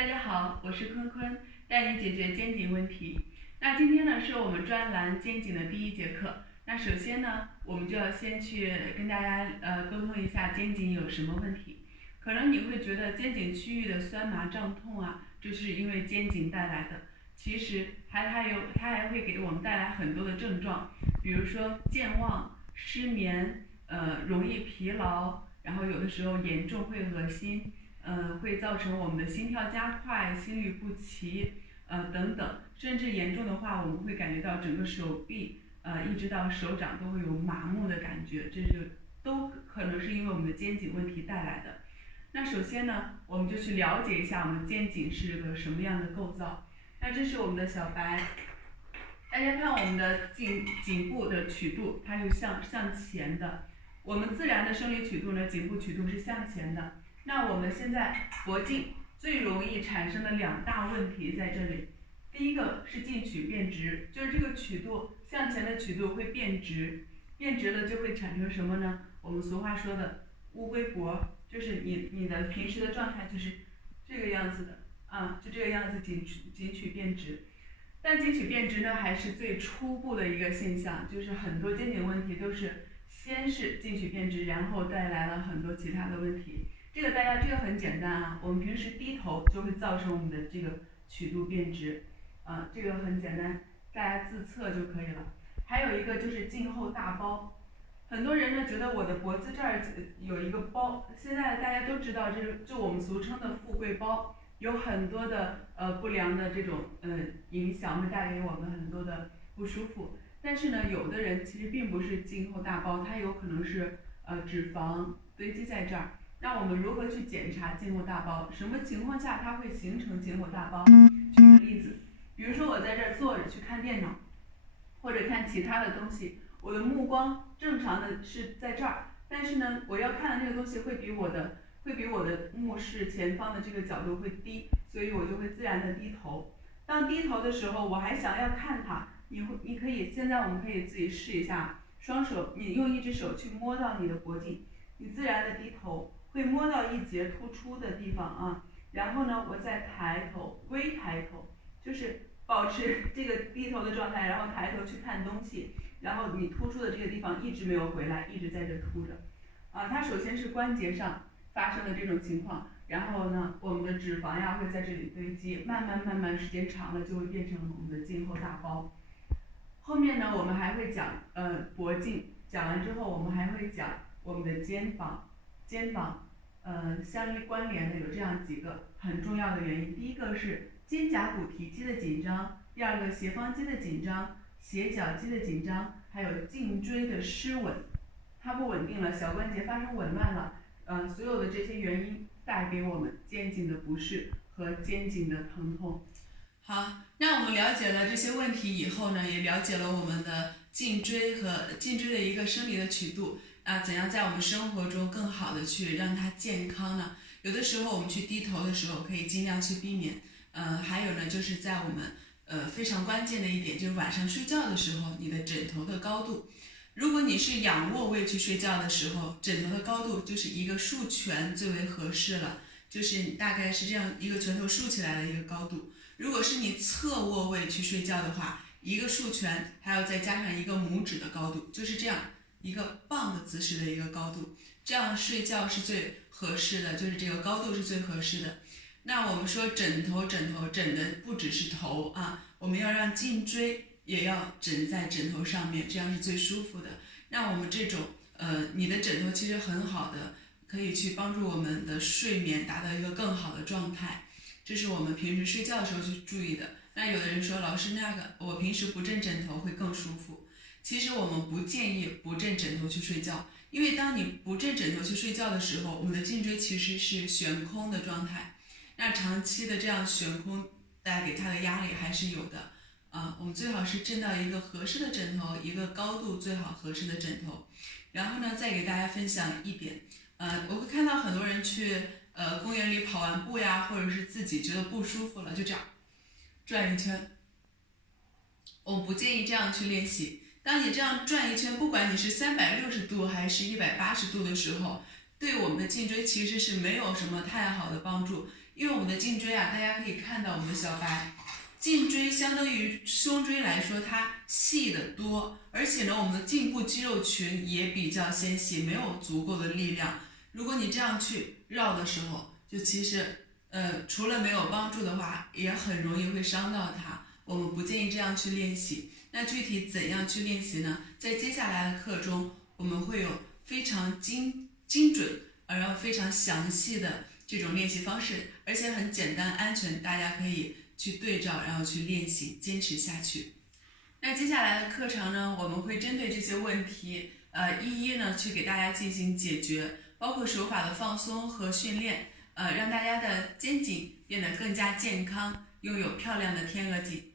大家好，我是坤坤，带你解决肩颈问题。那今天呢是我们专栏肩颈的第一节课。那首先呢，我们就要先去跟大家沟通一下肩颈有什么问题。可能你会觉得肩颈区域的酸麻胀痛啊，这是因为肩颈带来的。其实它还会给我们带来很多的症状，比如说健忘、失眠，容易疲劳，然后有的时候严重会恶心。会造成我们的心跳加快、心律不齐，等等，甚至严重的话，我们会感觉到整个手臂，一直到手掌都会有麻木的感觉，这就都可能是因为我们的肩颈问题带来的。那首先呢，我们就去了解一下我们肩颈是个什么样的构造。那这是我们的小白，大家看我们的颈部的曲度，它是向前的。我们自然的生理曲度呢，颈部曲度是向前的。那我们现在脖颈最容易产生的两大问题在这里。第一个是颈曲变直，就是这个曲度向前的曲度会变直，变直了就会产生什么呢？我们俗话说的乌龟脖，就是你的平时的状态就是这个样子的啊，就这个样子，颈曲变直。但颈曲变直呢，还是最初步的一个现象，就是很多肩颈问题都是先是颈曲变直，然后带来了很多其他的问题。这个很简单啊，我们平时低头就会造成我们的这个曲度变直，这个很简单，大家自测就可以了。还有一个就是颈后大包，很多人呢觉得我的脖子这儿有一个包，现在大家都知道，就我们俗称的富贵包，有很多的不良的这种影响，会带给我们很多的不舒服。但是呢，有的人其实并不是颈后大包，它有可能是脂肪堆积在这儿。那我们如何去检查颈后大包？什么情况下它会形成颈后大包？举个例子，比如说我在这儿坐着去看电脑，或者看其他的东西，我的目光正常的是在这儿，但是呢，我要看的那个东西会比我的目视前方的这个角度会低，所以我就会自然的低头。当低头的时候，我还想要看它，你可以现在我们可以自己试一下，双手你用一只手去摸到你的脖颈，你自然的低头。会摸到一节突出的地方啊，然后呢，我再抬头，微抬头，就是保持这个低头的状态，然后抬头去看东西，然后你突出的这个地方一直没有回来，一直在这凸着，它首先是关节上发生的这种情况，然后呢，我们的脂肪呀会在这里堆积，慢慢时间长了就会变成我们的颈后大包。后面呢，我们还会讲脖颈，讲完之后我们还会讲我们的肩膀。相关联的有这样几个很重要的原因。第一个是肩胛骨提肌的紧张，第二个斜方肌的紧张，斜角肌的紧张，还有颈椎的失稳，它不稳定了，小关节发生紊乱了，所有的这些原因带给我们肩颈的不适和肩颈的疼痛。好，那我们了解了这些问题以后呢，也了解了我们的颈椎的一个生理的曲度。怎样在我们生活中更好的去让它健康呢？有的时候我们去低头的时候，可以尽量去避免。还有呢，就是在我们非常关键的一点，就是晚上睡觉的时候，你的枕头的高度。如果你是仰卧位去睡觉的时候，枕头的高度就是一个竖拳最为合适了，就是大概是这样一个拳头竖起来的一个高度。如果是你侧卧位去睡觉的话，一个竖拳还要再加上一个拇指的高度，就是这样。一个棒的姿势的一个高度，这样睡觉是最合适的，就是这个高度是最合适的。那我们说枕头枕的不只是头啊，我们要让颈椎也要枕在枕头上面，这样是最舒服的。那我们这种你的枕头其实很好的，可以去帮助我们的睡眠达到一个更好的状态，这是我们平时睡觉的时候去注意的。那有的人说，老师我平时不枕枕头会更舒服。其实我们不建议不枕枕头去睡觉，因为当你不枕枕头去睡觉的时候，我们的颈椎其实是悬空的状态，那长期的这样悬空带给它的压力还是有的。我们最好是枕到一个合适的枕头，一个高度最好合适的枕头。然后呢，再给大家分享一点，我会看到很多人去公园里跑完步呀，或者是自己觉得不舒服了，就这样转一圈。我不建议这样去练习。当你这样转一圈，不管你是360度还是180度的时候，对我们的颈椎其实是没有什么太好的帮助，因为我们的颈椎啊，大家可以看到我们的小白，颈椎相当于胸椎来说，它细的多，而且呢，我们的颈部肌肉群也比较纤细，没有足够的力量。如果你这样去绕的时候，就其实除了没有帮助的话，也很容易会伤到它。我们不建议这样去练习。那具体怎样去练习呢？在接下来的课中，我们会有非常精准，然后非常详细的这种练习方式，而且很简单安全，大家可以去对照，然后去练习，坚持下去。那接下来的课程呢，我们会针对这些问题，一一呢去给大家进行解决，包括手法的放松和训练，让大家的肩颈变得更加健康，拥有漂亮的天鹅颈。